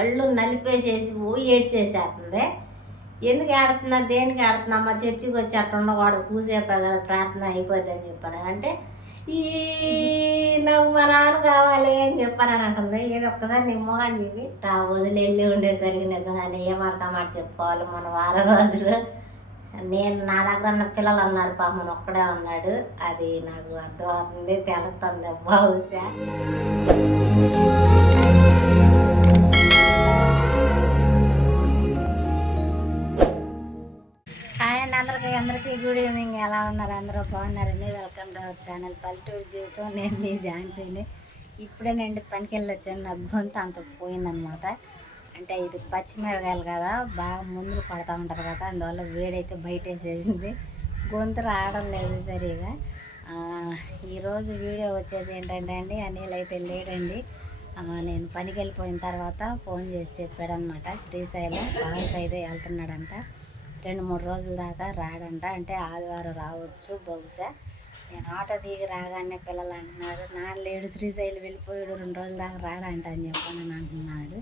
కళ్ళు నలిపేసేసి ఏడ్చేసేస్తుంది. ఎందుకు ఆడుతున్నా, దేనికి ఆడుతున్నామ్మా, చర్చికి వచ్చి అట్లా ఉండవాడు, కూసేపే కదా ప్రార్థన అయిపోద్ది అని చెప్పాను. అంటే ఈ నాకు మా నాన్న కావాలి అని చెప్పాను అంటుంది. ఏదో ఒక్కసారి నీ మొహం చెప్పి వదిలేళ్ళి ఉండేసరికి నిజంగానే ఏమాట చెప్పుకోవాలి. మన వారం రోజులు నేను నా దగ్గర ఉన్న పిల్లలు అన్నారు, పాపం ఒక్కడే ఉన్నాడు. అది నాకు అర్థమవుతుంది, తెలుస్తుంది బహుశా. హాయ్ అండి అందరికీ గుడ్ ఈవినింగ్. ఎలా ఉన్నారు? అందరూ బాగున్నారండి. వెల్కమ్ టు అవర్ ఛానల్ పల్లెటూరు జీవితం. నేను మీ ఝాన్సీని. ఇప్పుడే నేను పనికి వెళ్ళి వచ్చాను. నా గొంతు అంత పోయిందనమాట. అంటే ఇది పచ్చిమిరకాయలు కదా, బాగా ముందులు పడతా ఉంటారు కదా, అందువల్ల వేడైతే బయట వేసేసింది, గొంతు రావడం లేదు సరిగా. ఈరోజు వీడియో వచ్చేసి ఏంటంటే అండి, అనిల్ అయితే లేడండి. నేను పనికి వెళ్ళిపోయిన తర్వాత ఫోన్ చేసి చెప్పాడనమాట, శ్రీశైలం పాలకి అయితే వెళ్తున్నాడంట. 2-3 రోజుల దాకా రాడంట. అంటే ఆదివారం రావచ్చు బహుశా. నేను ఆటో దిగి రాగానే పిల్లలు అంటున్నారు, నాన్న లేడు, శ్రీశైలం వెళ్ళిపోయాడు, 2 రోజుల దాకా రాడంట అని చెప్పని అంటున్నాడు.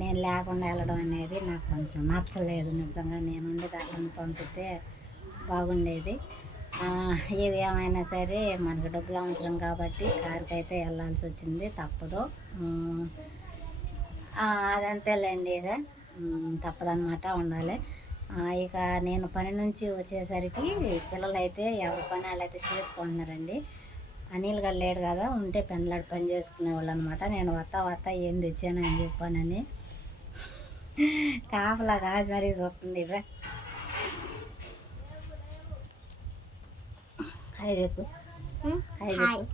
నేను లేకుండా వెళ్ళడం అనేది నాకు కొంచెం నచ్చలేదు నిజంగా. నేను ఉండి దాన్ని పంపితే బాగుండేది. ఏది ఏమైనా సరే మనకు డబ్బులు అవసరం కాబట్టి కారుకి అయితే వెళ్ళాల్సి వచ్చింది, తప్పదు. అదంతేలేండి, ఇక తప్పదన్నమాట, ఉండాలి. ఇక నేను పని నుంచి వచ్చేసరికి పిల్లలు అయితే ఎవరి పని వాళ్ళు అయితే చేసుకుంటున్నారండి. అనిల్ గారు లేడు కదా, ఉంటే పెళ్ళాడు పని చేసుకునేవాళ్ళు అనమాట. నేను వత్తా ఏం తెచ్చాను అని చెప్పానని కాపలా కాసి మరీ చూస్తుంది. ఇవ్వ హాయ్ చెప్పు, హాయ్ చెప్పు.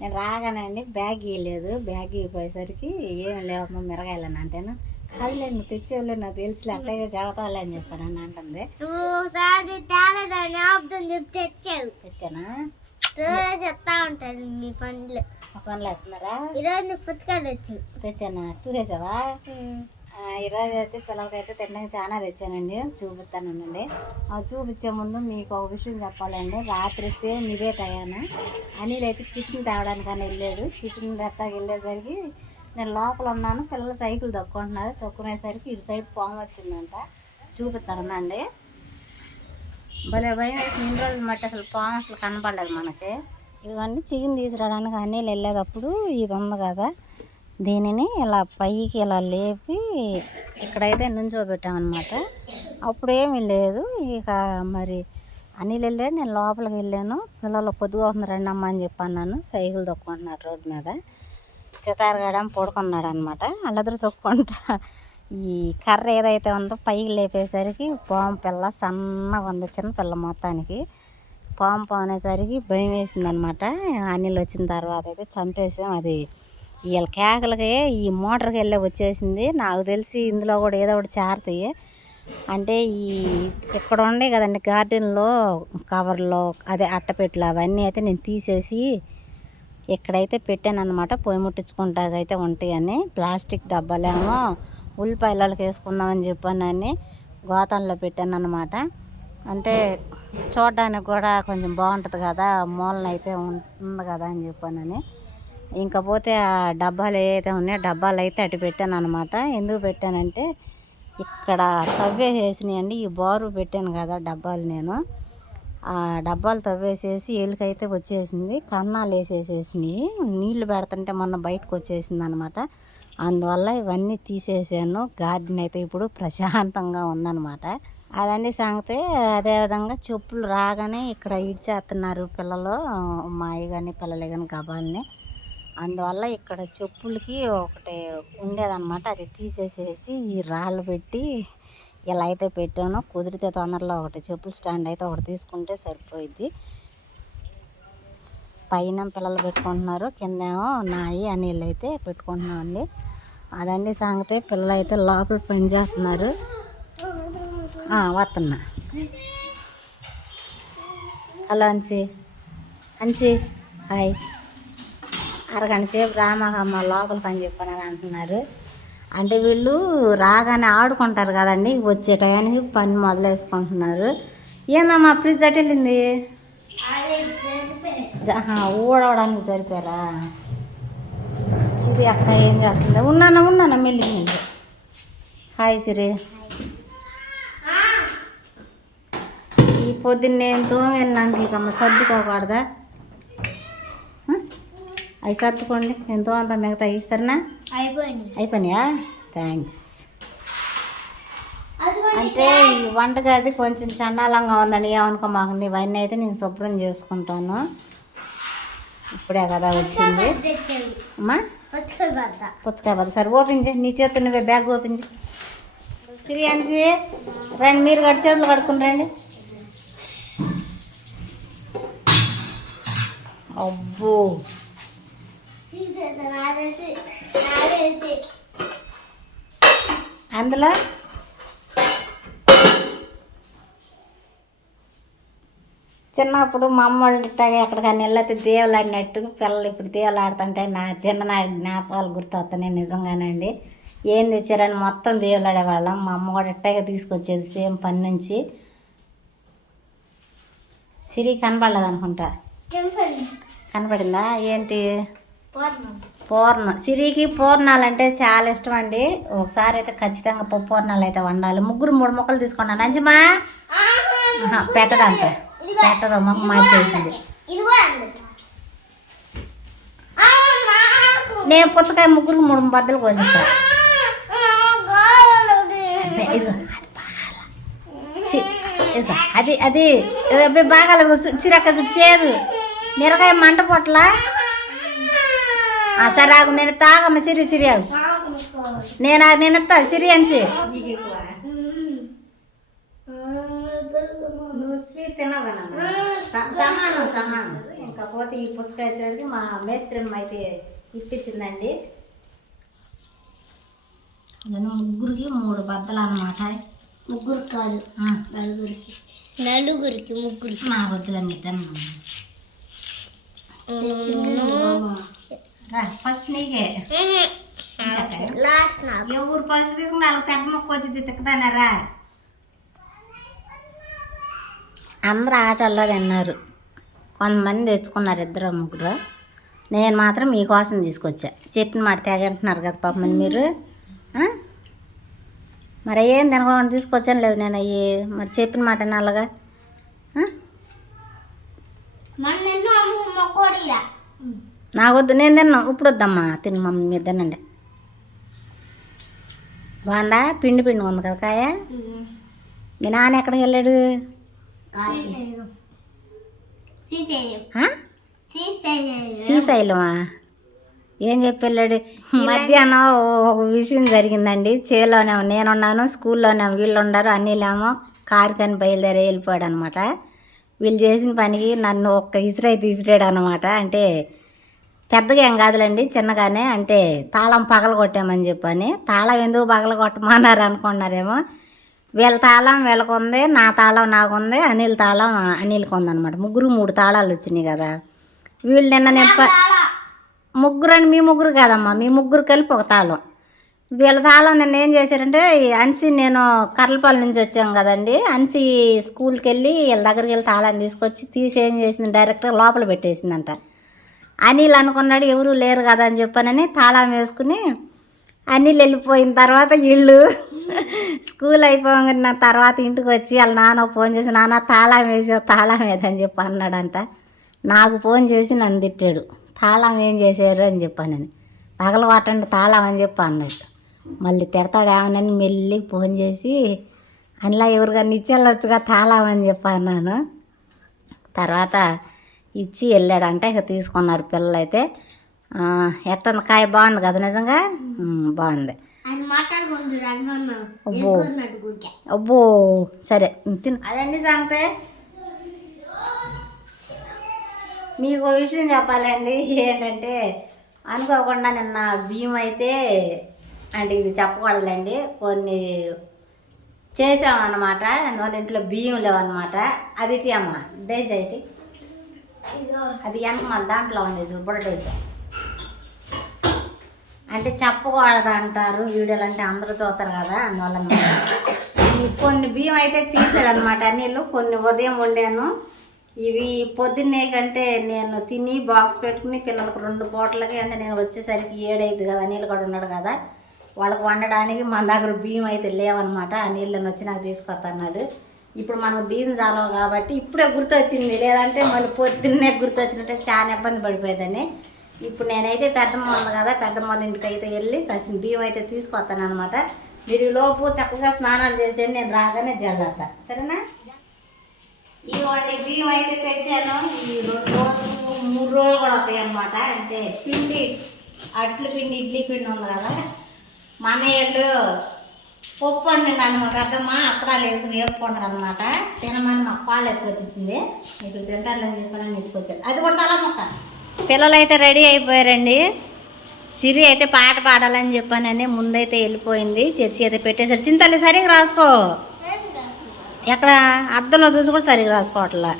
నేను రాగానండి బ్యాగ్ ఇవ్వలేదు, బ్యాగ్ ఇవ్వపోయేసరికి ఏం లేవమ్మా మిరగాయలని అంటేను, కాదులే నువ్వు తెచ్చేవాళ్ళు నాకు తెలుసులే, అట్లాగే చదువుతావులే అని చెప్పాను అని అంటుంది. తెచ్చానా? చెప్తా ఉంటాను మీ పనులు ఎత్తున్నారా? ఈరోజు పుస్తకాలు తెచ్చానా? చూసేసావా? ఈరోజు అయితే పిల్లలకైతే తినడానికి చాలా తెచ్చానండి, చూపిస్తానండి. చూపించే ముందు మీకు ఒక విషయం చెప్పాలండి. రాత్రి సేమ్ ఇదే టయాన అనిల్ అయితే చికెన్ తేవడానికని వెళ్ళాడు. చికెన్ తెస్తాకి వెళ్ళేసరికి నేను లోపల ఉన్నాను, పిల్లలు సైకిల్ తొక్కుంటున్నారు. తొక్కునేసరికి ఇటు సైడ్ పాము వచ్చిందంట, చూపిస్తానండి. భలే భయం వేసి ఇన్ని రోజులు మట్టి అసలు పాము అసలు కనపడలేదు మనకి. ఇదిగోండి చికెన్ తీసుకురావడానికి అన్నీళ్ళు వెళ్ళేటప్పుడు ఇది ఉంది కదా, దీనిని ఇలా పైకి ఇలా లేపి ఇక్కడైతే నుంచోబెట్టామన్నమాట. అప్పుడేమీ లేదు. ఇక మరి అనిల్ వెళ్ళాడు, నేను లోపలికి వెళ్ళాను. పిల్లలు పొద్దుగా రండి అమ్మ అని చెప్పన్నాను. సైకిల్ తొక్కుంటున్నారు రోడ్డు మీద. సితారగాడని పడుకున్నాడు అనమాట. వాళ్ళిద్దరు తొక్కుంటా ఈ కర్ర ఏదైతే ఉందో పైకి లేపేసరికి పాము పిల్ల సన్నగా ఉంది, చిన్న పిల్ల మొత్తానికి. పాము అనేసరికి భయం వేసింది అనమాట. అనిల్ వచ్చిన తర్వాత అయితే చంపేసాం. అది వీళ్ళ కేకలకి ఈ మోటార్కి వెళ్ళి వచ్చేసింది. నాకు తెలిసి ఇందులో కూడా ఏదో ఒకటి చేరుతాయి. అంటే ఈ ఇక్కడ ఉండే కదండి గార్డెన్లో కవర్లో అదే అట్టపెట్లు అవన్నీ అయితే నేను తీసేసి ఇక్కడైతే పెట్టాను అనమాట. పొయ్యి ముట్టించుకుంటాకైతే ఉంటాయని. ప్లాస్టిక్ డబ్బాలేమో ఉల్లిపాయలకి వేసుకుందామని చెప్పానని గోతంలో పెట్టాను అనమాట. అంటే చూడడానికి కూడా కొంచెం బాగుంటుంది కదా, మూలన అయితే ఉంది కదా అని చెప్పానని. ఇంకా పోతే ఆ డబ్బాలు ఏవైతే ఉన్నాయో డబ్బాలు అయితే అటు పెట్టాను అనమాట. ఎందుకు పెట్టానంటే ఇక్కడ తవ్వేసేసినాయండి. ఈ బారు పెట్టాను కదా డబ్బాలు, నేను ఆ డబ్బాలు తవ్వేసేసి ఎలుకైతే వచ్చేసింది, కన్నాలు వేసేసేసినాయి. నీళ్లు పెడుతుంటే మొన్న బయటకు వచ్చేసింది అనమాట. అందువల్ల ఇవన్నీ తీసేసాను. గార్డెన్ అయితే ఇప్పుడు ప్రశాంతంగా ఉందన్నమాట. అదండి సంగతి. అదేవిధంగా చెప్పులు రాగానే ఇక్కడ ఇడ్చేస్తున్నారు పిల్లలు, మా అయ్య కానీ పిల్లలు కానీ గబాల్ని. అందువల్ల ఇక్కడ చెప్పులకి ఒకటి ఉండేదన్నమాట, అది తీసేసేసి ఈ రాళ్ళు పెట్టి ఇలా అయితే పెట్టాను. కుదిరితే తొందరలో ఒకటి చెప్పుల స్టాండ్ అయితే ఒకటి తీసుకుంటే సరిపోయిద్ది. పైన పిల్లలు పెట్టుకుంటున్నారు, కిందేమో నాయి అనిళ్ళు అయితే పెట్టుకుంటున్నామండి. అదండి సంగతి. పిల్లలు అయితే లోపల పని చేస్తున్నారు. వస్తున్నా. హలో అన్సి హాయ్. అరగంట సేపు రామాకమ్మ లోపలికి అని చెప్పని అంటున్నారు. అంటే వీళ్ళు రాగానే ఆడుకుంటారు కదండి, వచ్చే టయానికి పని మొదలేసుకుంటున్నారు. ఏందమ్మా ఫ్రిడ్జ్ అటెళ్ళింది? ఊడవడానికి జరిపారా? సిరి అక్క ఏం చేస్తుంది? ఉన్నానా మెల్లి హాయ్ సిరి. ఈ పొద్దున్నే ఎంతో వెళ్ళాంటికమ్మ సర్దుకోకూడదా? అవి సర్దుకోండి, ఎంతో అంత మిగతాయి. సరేనా? అయిపోయినాయా? థ్యాంక్స్. అంటే ఈ వంటగది కొంచెం చండాలంగా ఉందని ఏమనుకోమాకండి. ఇవన్నీ అయితే నేను శుభ్రం చేసుకుంటాను. ఇప్పుడే కదా వచ్చింది అమ్మా. పుచ్చకాయ బద్ద. సరే ఓపెన్ చేయి, నీ చేతులు నువ్వే బ్యాగ్ ఓపెన్ చేయి. సిరి అనిసి రండి, మీరు చేతులు కడుక్కుని రండి. అబ్బో అందులో చిన్నప్పుడు మా అమ్మ వాళ్ళు ఇట్టాగా ఎక్కడికైనా వెళ్ళతే దేవులాడినట్టు పిల్లలు ఇప్పుడు దేవులాడుతుంటే నా చిన్ననాటి జ్ఞాపకాలు గుర్తొస్తున్నాయి నిజంగానండి. ఏం తెచ్చారని మొత్తం దేవులాడేవాళ్ళం. మా అమ్మ కూడా ఇట్టాగా తీసుకొచ్చేది సేమ్ పని నుంచి. సిరి కనపడలేదు అనుకుంటా. కనపడిందా? ఏంటి? పూర్ణం. సిరికి పూర్ణాలంటే చాలా ఇష్టం అండి. ఒకసారి అయితే ఖచ్చితంగా పూర్ణాలు అయితే వండాలి. 3 ముక్కలు తీసుకున్నాను. నంజమా పెట్టదంట, పెట్టదమ్మా మార్చేసింది. నేను పుచ్చకాయ 3 బద్దలు కోసిస్తా. అది అది బాగా చిరక్క చేయదు. మిరకాయ మంట పొట్ల. సరే ఆగు, నేను తాగమ్మ. సిరి ఆగు, నేను ఎత్తా. సిరి అనిసి నువ్వు స్వీట్ తిన్నావు కదా, సమానం. ఇంకా పోతే ఈ పుచ్చకాయ వచ్చేసరికి మా మేస్త్రమ్మ అయితే ఇప్పించిందండి. నేను 3కి 3 బద్దలు అన్నమాట. 3 కాదు, 4కి 3. నా వద్దులే మీ ఫస్ట్ నీకే ఎవరు ఫస్ట్ తీసుకుని వాళ్ళకి పెద్ద మొక్క వచ్చి తిక్కదన్నారా? అందరూ ఆటల్లో తిన్నారు. కొంతమంది తెచ్చుకున్నారు, 2-3. నేను మాత్రం మీకోసం తీసుకొచ్చా. చెప్పిన మాట తెగంటున్నారు కదా పాపమని మీరు. మరి ఏం తినకుండా తీసుకొచ్చాను లేదు నేను అయ్యి. మరి చెప్పిన మాట నల్లగా నాకొద్దు, నేను తిన్నా. ఇప్పుడు వద్దమ్మా, తిని మమ్మల్ని మీరు తినండి. బాగుందా? పిండి ఉంది కదా కాయ. మీ నాన్న ఎక్కడికి వెళ్ళాడు? శ్రీశైలమా? ఏం చెప్పి వెళ్ళాడు? మధ్యాహ్నం ఒక విషయం జరిగిందండి. చేలోనే నేనున్నాను, స్కూల్లోనే వీళ్ళు ఉన్నారు. అన్నీలేమో కారుకని బయలుదేరి వెళ్ళిపోయాడు అనమాట. వీళ్ళు చేసిన పనికి నన్ను ఒక్క ఇసురైతే ఇసిరాడు అనమాట. అంటే పెద్దగా ఏం కాదులేండి, చిన్నగానే. అంటే తాళం పగల కొట్టామని చెప్పని. తాళం ఎందుకు పగల కొట్టమన్నారు అనుకున్నారేమో. వీళ్ళ తాళం వీళ్ళకు ఉంది, నా తాళం నాకు ఉంది, అనిల్ తాళం అనిల్కి ఉందన్నమాట. 3 తాళాలు వచ్చినాయి కదా. వీళ్ళు నిన్న ముగ్గురని మీ 3 కాదమ్మా, మీ 3 కలిపి ఒక తాళం. వీళ్ళ తాళం నిన్న ఏం చేశారంటే, అన్సి నేను కర్లపల్లి నుంచి వచ్చాం కదండి. అన్సి స్కూల్కి వెళ్ళి వీళ్ళ దగ్గరికి వెళ్ళి తాళాన్ని తీసుకొచ్చి తీసి ఏం చేసింది, డైరెక్ట్గా లోపల పెట్టేసిందంట. అనిల్ అనుకున్నాడు ఎవరు లేరు కదా అని చెప్పానని తాళం వేసుకుని అనిల్ వెళ్ళిపోయిన తర్వాత వీళ్ళు స్కూల్ అయిపోయిన తర్వాత ఇంటికి వచ్చి వాళ్ళ నాన్న ఫోన్ చేసి, నాన్న తాళం వేసావు, తాళం వేదని చెప్పి అన్నాడంట. నాకు ఫోన్ చేసి నన్ను తిట్టాడు, తాళం ఏం చేశారు అని చెప్పానని. పగలగొట్టండి తాళం అని చెప్పి అన్నట్టు. మళ్ళీ తిడతాడు ఏమనని మెల్లి ఫోన్ చేసి, అందులో ఎవరికన్నా ఇచ్చేళ్ళొచ్చుగా తాళం అని చెప్పి అన్నాను. తర్వాత ఇచ్చి వెళ్ళాడంట. ఇక తీసుకున్నారు పిల్లలైతే. ఎట్టుంది కాయ? బాగుంది కదా నిజంగా? బాగుంది. అబ్బో అబ్బో సరే తిను. అదండి సంగతే. మీకు విషయం చెప్పాలండి. ఏంటంటే అనుకోకుండా నిన్న బియ్యం అయితే, అంటే ఇది చెప్పకూడదులేండి, కొన్ని చేసామన్నమాట. అందువల్ల ఇంట్లో బియ్యం లేవన్నమాట. అది అమ్మ డేస్ అయితే అది వెనక మన దాంట్లో ఉండేది బుడడేసా. అంటే చెప్పకూడదు అంటారు వీడియోలు, అంటే అందరూ చూస్తారు కదా, అందువల్ల కొన్ని బియ్యం అయితే తీసాడు అనమాట అన్నీళ్ళు. కొన్ని ఉదయం వండాను. ఇవి పొద్దున్నే కంటే నేను తిని బాక్స్ పెట్టుకుని పిల్లలకు 2 పూటలకి, అంటే నేను వచ్చేసరికి 7 అయింది కదా, అనిల్ కూడా ఉన్నాడు కదా. వాళ్ళకి వండడానికి మన దగ్గర బియ్యం అయితే లేవన్నమాట. ఆ నీళ్ళని వచ్చి నాకు తీసుకొస్తున్నాడు. ఇప్పుడు మనకు బియ్యం చాలవు కాబట్టి ఇప్పుడే గుర్తొచ్చింది, లేదంటే మళ్ళీ పొద్దున్నే గుర్తొచ్చినట్టే చాలా ఇబ్బంది పడిపోయేదని. ఇప్పుడు నేనైతే పెద్దమ్మ ఉంది కదా, పెద్దమ్మ ఇంటికి అయితే వెళ్ళి కాసిన బియ్యం అయితే తీసుకొస్తాను అనమాట. మీరు లోపు చక్కగా స్నానాలు చేసేయండి, నేను రాగానే జల్లేస్తా, సరేనా? ఈ వాటి బియ్యం అయితే తెచ్చాను. ఈ 2 రోజులు 3 రోజులు కూడా అవుతాయి అనమాట. అంటే పిండి, అట్లు పిండి, ఇడ్లీ పిండి ఉంది కదా, మా అన్నయ్యళ్ళు పప్పు వండిందండి మా పెద్దమ్మ. అప్పడాలు వేసుకుని వేపుకున్నారు అనమాట. తినమని మా పాలు ఎత్తుకొచ్చింది. ఇప్పుడు తింటారులని చెప్పాలని ఎత్తుకొచ్చాను. అది కూడా తల మొక్క. పిల్లలు అయితే రెడీ అయిపోయారండి. సిరి అయితే పాట పాడాలని చెప్పానని ముందైతే వెళ్ళిపోయింది. చర్చి అయితే పెట్టేసరి చింతల్లి సరిగ్గా రాసుకో. ఎక్కడ అద్దంలో చూసి కూడా సరిగ్గా రాసుకోవట్లా.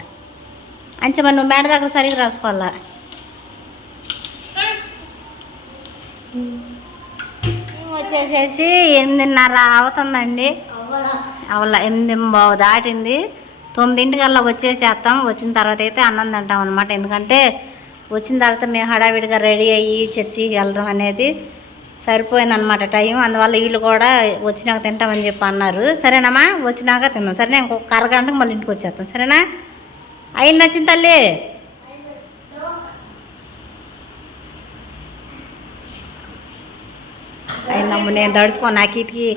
అంచెమని నువ్వు మేడ దగ్గర సరిగ్గా రాసుకోవాలా. వచ్చేసేసి 8:30 అవుతుందండి. అవలా 8:15 దాటింది. 9 వచ్చేసేస్తాం. వచ్చిన తర్వాత అయితే అన్నం తింటాం అనమాట. ఎందుకంటే వచ్చిన తర్వాత మేము హడావిడిగా రెడీ అయ్యి చర్చికి వెళ్ళడం అనేది సరిపోయిందనమాట టైం. అందువల్ల వీళ్ళు కూడా వచ్చినాక తింటామని చెప్పి అన్నారు. సరేనమ్మా, వచ్చినాక తిన్నాం. సరే, నేను ఇంకొక అరగంటకు మళ్ళీ ఇంటికి వచ్చేస్తాం, సరేనా? అయింది నచ్చింది తల్లి. అయినమ్మ, నేను తడుచుకోను. నాకు ఇటుకి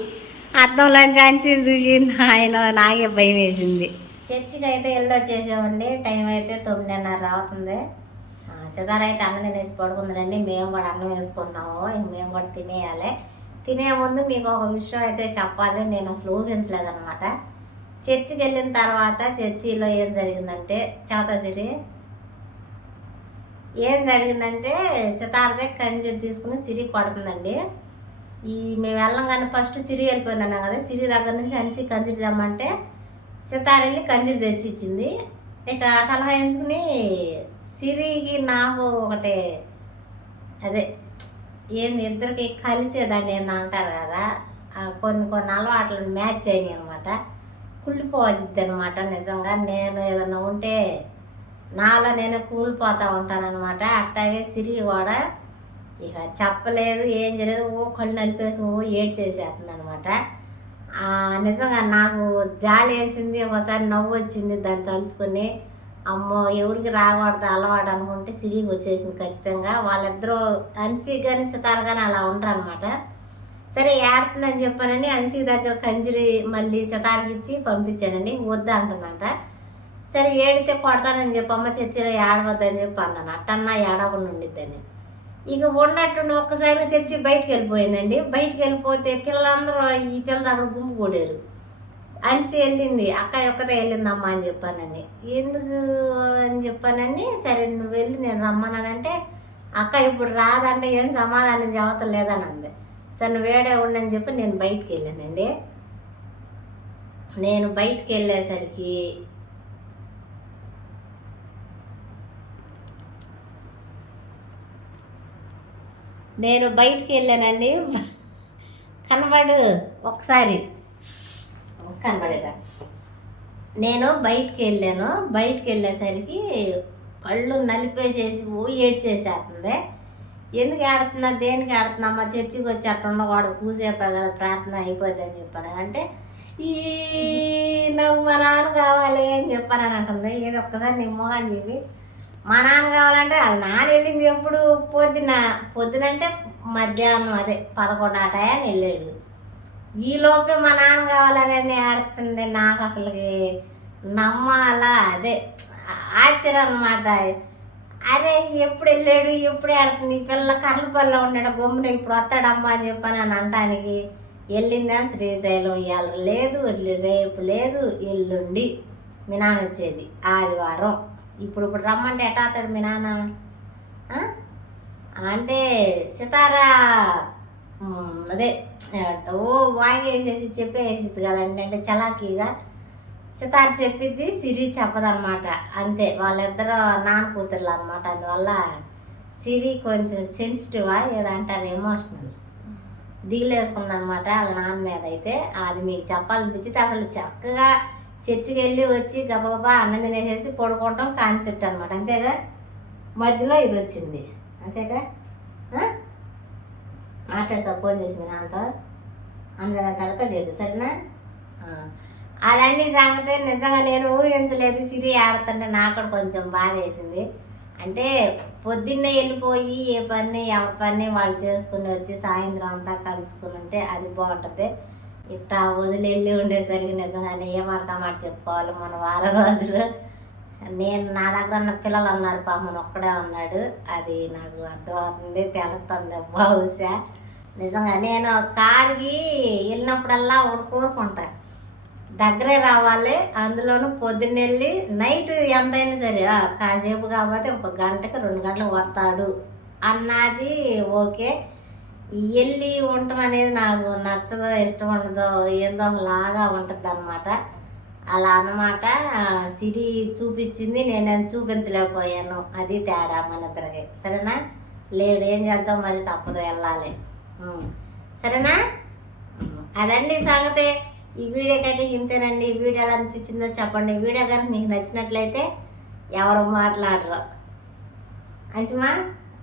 అద్దంలో ఝాన్సీని చూసి ఆయన నాకే భయం వేసింది. చర్చికి అయితే వెళ్ళొచ్చేసామండి. టైం అయితే 9:30 అవుతుంది. సితార అయితే అన్నం తినేసి పడుకుందండి. మేము కూడా అన్నం వేసుకున్నాము. ఇంక మేము కూడా తినేయాలి. తినే ముందు మీకు ఒక విషయం అయితే చెప్పాలి. నేను అసలు ఊహించలేదన్నమాట. చర్చికి వెళ్ళిన తర్వాత చర్చిలో ఏం జరిగిందంటే, చౌతసిరి ఏం జరిగిందంటే, సితారదే కంజీర్ తీసుకుని సిరి కొడుతుందండి. మేము వెళ్ళంగానే ఫస్ట్ సిరి వెళ్ళిపోయిందన్నాం కదా, సిరి దగ్గర నుంచి అనిసి కంజీర్ తెమ్మంటే సితార వెళ్ళి కంజీర్ తెచ్చిచ్చింది. ఇక తలకాయించుకుని సిరికి నాకు ఒకటే అదే ఏంది, ఇద్దరికి కలిసేదాన్ని ఏంది అంటారు కదా, కొన్ని అలవాట్లు మ్యాచ్ అయినాయి అనమాట. కుళ్ళిపోవద్ది అనమాట. నిజంగా నేను ఏదన్నా ఉంటే నాలో నేనే కూలిపోతూ ఉంటానన్నమాట. అట్లాగే సిరి కూడా ఇక చెప్పలేదు, ఏం చేయలేదు, ఓ కళ్ళు నలిపేసి ఓ ఏడ్చేసేస్తుంది అనమాట. నిజంగా నాకు జాలి వేసింది, ఒకసారి నవ్వు వచ్చింది దాన్ని తలుచుకొని. అమ్మో, ఎవరికి రాకూడదు అలవాటు అనుకుంటే సిరికి వచ్చేసింది ఖచ్చితంగా. వాళ్ళిద్దరూ అన్సీ కానీ సితార కానీ అలా ఉంటారు అనమాట. సరే, ఏడుతుందని చెప్పానని అన్సీ దగ్గర కంజరి మళ్ళీ సితారకి ఇచ్చి పంపించానండి. వద్దు అంటుందంట. సరే, ఏడితే కొడతానని చెప్పి అమ్మ చర్చిలో ఏడవద్దని చెప్పి అన్నాను. అట్టన్నా ఏడవకుండా ఉండిద్దని. ఇక ఉన్నట్టుండి ఒక్కసారిగా చర్చి బయటకు వెళ్ళిపోయిందండి. బయటకు వెళ్ళిపోతే పిల్లలందరూ ఈ పిల్ల దగ్గర గుంపు కూడారు. అనిసి వెళ్ళింది, అక్క ఒక్కతే వెళ్ళిందమ్మా అని చెప్పానని. ఎందుకు అని చెప్పానని, సరే నువ్వు వెళ్ళి నేను రమ్మన్నానంటే, అక్క ఇప్పుడు రాదంటే ఏం సమాధానం చెబుతా లేదని అంది. సరే నువ్వు వేడే ఉండని చెప్పి నేను బయటికి వెళ్ళానండి. నేను బయటికి వెళ్ళేసరికి కనబడు ఒకసారి కనబడేట. నేను బయటికి వెళ్ళాను. బయటికి వెళ్ళేసరికి కళ్ళు నలిపేసేసి ఏడ్చేసేస్తుంది. ఎందుకు ఆడుతున్నా, దేనికి ఆడుతున్నామ్మా, చర్చికి వచ్చి అట్లా ఉండకూడదు, కూసేపా కదా ప్రార్థన అయిపోద్ది అని చెప్పాను. అంటే ఈ నాకు మా నాన్న కావాలి అని చెప్పానని అంటుంది. ఏదో ఒక్కసారి నీ మొహాన్ని చెప్పి మా నాన్న కావాలంటే వాళ్ళ నాన్న వెళ్ళింది ఎప్పుడు, పొద్దునంటే మధ్యాహ్నం అదే 11 ఆ టయాన్ని వెళ్ళాడు. ఈ లోపే మా నాన్న కావాలని ఆడుతుంది. నాకు అసలుకి నమ్మాలా, అదే ఆశ్చర్యం అనమాట. అరే ఎప్పుడు వెళ్ళాడు, ఎప్పుడు ఆడుతుంది, ఈ పిల్ల కర్లపల్లిలో ఉన్నాడు, గమ్మున ఇప్పుడు వస్తాడమ్మా అని చెప్పాను అని అనటానికి వెళ్ళిందా శ్రీశైలం. ఇవాళ లేదు, రేపు లేదు, ఎల్లుండి మీ నాన్న వచ్చేది ఆదివారం. ఇప్పుడు రమ్మంటే ఎటా వస్తాడు మీ నాన్న అంటే సితారా అదే ఓ వాగేసేసి చెప్పేసిద్ది కదండి. అంటే చలాకీగా సితార చెప్పిద్ది, సిరి చెప్పదనమాట. అంతే, వాళ్ళిద్దరూ నాన్న కూతుర్లు అనమాట. అందువల్ల సిరి కొంచెం సెన్సిటివా ఏదంటారు, ఎమోషనల్ దిగులేసుకుందనమాట వాళ్ళ నాన్న మీద. అయితే అది మీకు చెప్పాలనిపించింది. అసలు చక్కగా చర్చికి వెళ్ళి వచ్చి గబగబా అన్నం తినేసేసి పడుకోవటం కాన్సెప్ట్ అనమాట. అంతేగా, మధ్యలో ఇది వచ్చింది అంతేగా. మాట్లాడతా ఫోన్ చేసి మీ నాన్నతో అందరం తర్వాత చేయదు సరేనా అదండి సంగతి. నిజంగా నేను ఊహించలేదు సిరి ఆడుతుంటే నాకు కూడా కొంచెం బాధ వేసింది. అంటే పొద్దున్నే వెళ్ళిపోయి ఏ పని ఎవరి పని వాళ్ళు చేసుకుని వచ్చి సాయంత్రం అంతా కలుసుకుని ఉంటే అది బాగుంటుంది. ఇట్లా వదిలి ఉండేసరికి నిజంగానే ఏమాట చెప్పుకోవాలి. మన వారం రోజులు నేను నా దగ్గర ఉన్న పిల్లలు అన్నారు పాపం ఒక్కడే ఉన్నాడు. అది నాకు అర్థమవుతుంది తెలుస్తుంది బహుశా. నిజంగా నేను కారుకి వెళ్ళినప్పుడల్లా ఒకటి కోరుకుంటా దగ్గరే రావాలి. అందులోనూ పొద్దున్న వెళ్ళి నైట్ ఎంతైనా సరే కాసేపు కాకపోతే 1 గంటకి 2 గంటలకు వస్తాడు అన్నది ఓకే. వెళ్ళి ఉండటం అనేది నాకు నచ్చదో ఇష్టం ఉండదో ఏందో ఒకలాగా ఉంటుంది అన్నమాట. అలా అన్నమాట సిరి చూపించింది, నేను చూపించలేకపోయాను. అది తేడా మన ఇద్దరికి. సరేనా? లేడు ఏం చేద్దాం మరి తప్పదు వెళ్ళాలి. సరేనా? అదండి సంగతి. ఈ వీడియోకైతే ఇంతేనండి. ఈ వీడియో ఎలా అనిపించిందో చెప్పండి. వీడియో కనుక మీకు నచ్చినట్లయితే ఎవరు మాట్లాడరు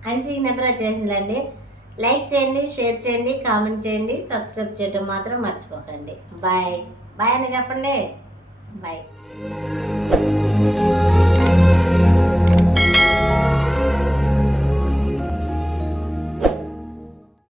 అంచి నిద్ర చేసిందండి. లైక్ చేయండి, షేర్ చేయండి, కామెంట్ చేయండి, సబ్స్క్రైబ్ చేయడం మాత్రం మర్చిపోకండి. బాయ్ బాయ్ అని చెప్పండి. బాయ్.